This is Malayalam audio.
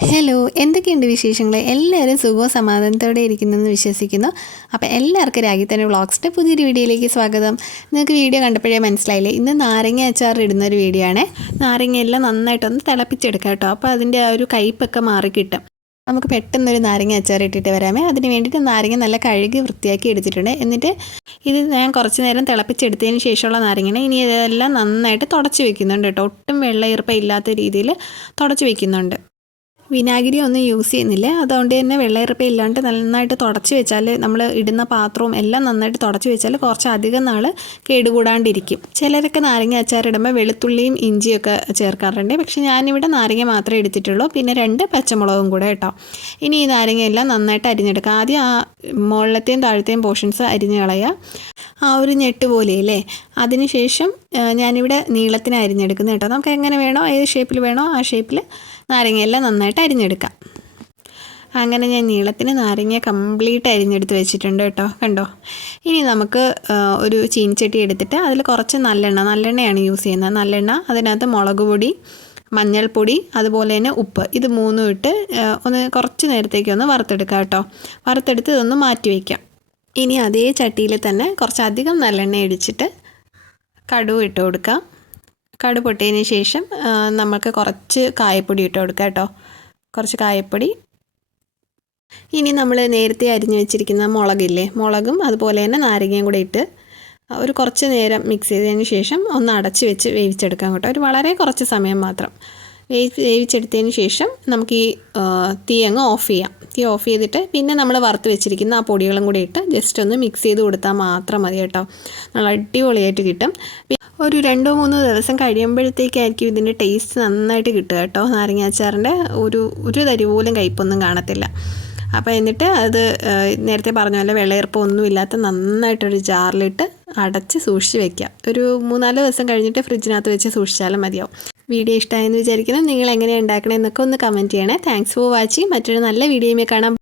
ഹലോ എന്തൊക്കെയുണ്ട് വിശേഷങ്ങൾ എല്ലാവരും സുഖവും സമാധാനത്തോടെ ഇരിക്കുന്നെന്ന് വിശ്വസിക്കുന്നു. അപ്പോൾ എല്ലാവർക്കും രാഗിത്തന്നെ വ്ളോഗ്സിന്റെ പുതിയൊരു വീഡിയോയിലേക്ക് സ്വാഗതം. നിങ്ങൾക്ക് വീഡിയോ കണ്ടപ്പോഴേ മനസ്സിലായില്ലേ? ഇന്ന് നാരങ്ങ അച്ചാർ ഇടുന്ന ഒരു വീഡിയോ ആണ്. നാരങ്ങയെല്ലാം നന്നായിട്ടൊന്ന് തിളപ്പിച്ചെടുക്കാം കേട്ടോ. അപ്പോൾ അതിന്റെ ആ ഒരു കയ്പ്പൊക്കെ മാറി കിട്ടും. നമുക്ക് പെട്ടെന്നൊരു നാരങ്ങ അച്ചാർ ഇട്ടിട്ട് വരാമേ. അതിന് വേണ്ടിയിട്ട് നാരങ്ങ നല്ല കഴുകി വൃത്തിയാക്കി എടുത്തിട്ടുണ്ട്. എന്നിട്ട് ഇത് ഞാൻ കുറച്ച് നേരം തിളപ്പിച്ചെടുത്തതിന് ശേഷമുള്ള നാരങ്ങയാണ് ഇനി ഇതെല്ലാം നന്നായിട്ട് തുടച്ച് വെക്കുന്നുണ്ട് കേട്ടോ. ഒട്ടും വെള്ള ഈർപ്പം ഇല്ലാത്ത രീതിയിൽ തുടച്ച് വെക്കുന്നുണ്ട്. വിനാഗിരി ഒന്നും യൂസ് ചെയ്യുന്നില്ല. അതുകൊണ്ട് തന്നെ വെള്ളയിറപ്പ് ഇല്ലാണ്ട് നന്നായിട്ട് തുടച്ച് വെച്ചാൽ നമ്മൾ ഇടുന്ന പാത്രവും എല്ലാം നന്നായിട്ട് തുടച്ച് വെച്ചാൽ കുറച്ച് അധികം നാൾ കേടുകൂടാണ്ടിരിക്കും. ചിലരൊക്കെ നാരങ്ങ അച്ചാറിടുമ്പോൾ വെളുത്തുള്ളിയും ഇഞ്ചിയൊക്കെ ചേർക്കാറുണ്ട്. പക്ഷേ ഞാനിവിടെ നാരങ്ങ മാത്രമേ എടുത്തിട്ടുള്ളൂ. പിന്നെ രണ്ട് പച്ചമുളകും കൂടെ കേട്ടോ. ഇനി ഈ നാരങ്ങ എല്ലാം നന്നായിട്ട് അരിഞ്ഞെടുക്കുക. ആദ്യം ആ മുകളിലത്തെയും താഴത്തെയും പോർഷൻസ് അരിഞ്ഞ് കളയുക. ആ ഒരു ഞെട്ട് പോലെയല്ലേ അതിനുശേഷം ഞാനിവിടെ നീളത്തിന് അരിഞ്ഞെടുക്കുന്നത് കേട്ടോ. നമുക്ക് എങ്ങനെ വേണോ ഏത് ഷേപ്പിൽ വേണോ ആ ഷേപ്പിൽ നാരങ്ങയെല്ലാം നന്നായിട്ട് അരിഞ്ഞെടുക്കാം. അങ്ങനെ ഞാൻ നീളത്തിന് നാരങ്ങ കംപ്ലീറ്റ് അരിഞ്ഞെടുത്ത് വെച്ചിട്ടുണ്ട് കേട്ടോ. കണ്ടോ? ഇനി നമുക്ക് ഒരു ചീനിച്ചട്ടി എടുത്തിട്ട് അതിൽ കുറച്ച് നല്ലെണ്ണ നല്ലെണ്ണയാണ് യൂസ് ചെയ്യുന്നത്. നല്ലെണ്ണ അതിനകത്ത് മുളക് പൊടി മഞ്ഞൾപ്പൊടി അതുപോലെ തന്നെ ഉപ്പ്. ഇത് മൂന്നും ഇട്ട് ഒന്ന് കുറച്ച് നേരത്തേക്ക് ഒന്ന് വറുത്തെടുക്കാം കേട്ടോ. വറുത്തെടുത്ത് ഇതൊന്ന് മാറ്റി വയ്ക്കാം ഇനി അതേ ചട്ടിയിൽ തന്നെ കുറച്ചധികം നല്ലെണ്ണ ഇടിച്ചിട്ട് കടുവ് ഇട്ട് കൊടുക്കാം. കടു പൊട്ടിയതിന് ശേഷം നമുക്ക് കുറച്ച് കായപ്പൊടി ഇട്ട് കൊടുക്കാം കേട്ടോ. കുറച്ച് കായപ്പൊടി. ഇനി നമ്മൾ നേരത്തെ അരിഞ്ഞു വെച്ചിരിക്കുന്ന മുളകില്ലേ? മുളകും അതുപോലെ തന്നെ നാരങ്ങയും കൂടെ ഇട്ട് ഒരു കുറച്ച് നേരം മിക്സ് ചെയ്തതിന് ശേഷം ഒന്ന് അടച്ച് വെച്ച് വേവിച്ചെടുക്കാം കേട്ടോ. ഒരു വളരെ കുറച്ച് സമയം മാത്രം. വേവി വേവിച്ചെടുത്തതിന് ശേഷം നമുക്ക് ഈ തീ അങ്ങ് ഓഫ് ചെയ്യാം. തീ ഓഫ് ചെയ്തിട്ട് പിന്നെ നമ്മൾ വറുത്ത് വെച്ചിരിക്കുന്ന ആ പൊടികളും കൂടി ഇട്ട് ജസ്റ്റ് ഒന്ന് മിക്സ് ചെയ്ത് കൊടുത്താൽ മാത്രം മതി കേട്ടോ. നല്ല അടിപൊളിയായിട്ട് കിട്ടും. ഒരു രണ്ടോ മൂന്നോ ദിവസം കഴിയുമ്പോഴത്തേക്കായിരിക്കും ഇതിന്റെ ടേസ്റ്റ് നന്നായിട്ട് കിട്ടുക കേട്ടോ. നാരങ്ങ അച്ചാറിന്റെ ഒരു ഒരു തരി പോലും കയ്പൊന്നും കാണത്തില്ല. അപ്പോൾ എന്നിട്ട് അത് നേരത്തെ പറഞ്ഞ പോലെ വെള്ളയർപ്പൊന്നും ഇല്ലാത്ത നന്നായിട്ടൊരു ജാറിലിട്ട് അടച്ച് സൂക്ഷിച്ച് വെക്കാം ഒരു മൂന്നാൽ ദിവസം കഴിഞ്ഞിട്ട് ഫ്രിഡ്ജിനകത്ത് വെച്ച് സൂക്ഷിച്ചാലും മതിയാവും. വീഡിയോ ഇഷ്ടമായെന്ന് വിചാരിക്കുന്നു. നിങ്ങൾ എങ്ങനെയാണ് ഉണ്ടാക്കണമെന്നൊക്കെ ഒന്ന് കമന്റ് ചെയ്യണേ. താങ്ക്സ് ഫോർ വാച്ചിങ് മറ്റൊരു നല്ല വീഡിയോയുമേ കാണാം.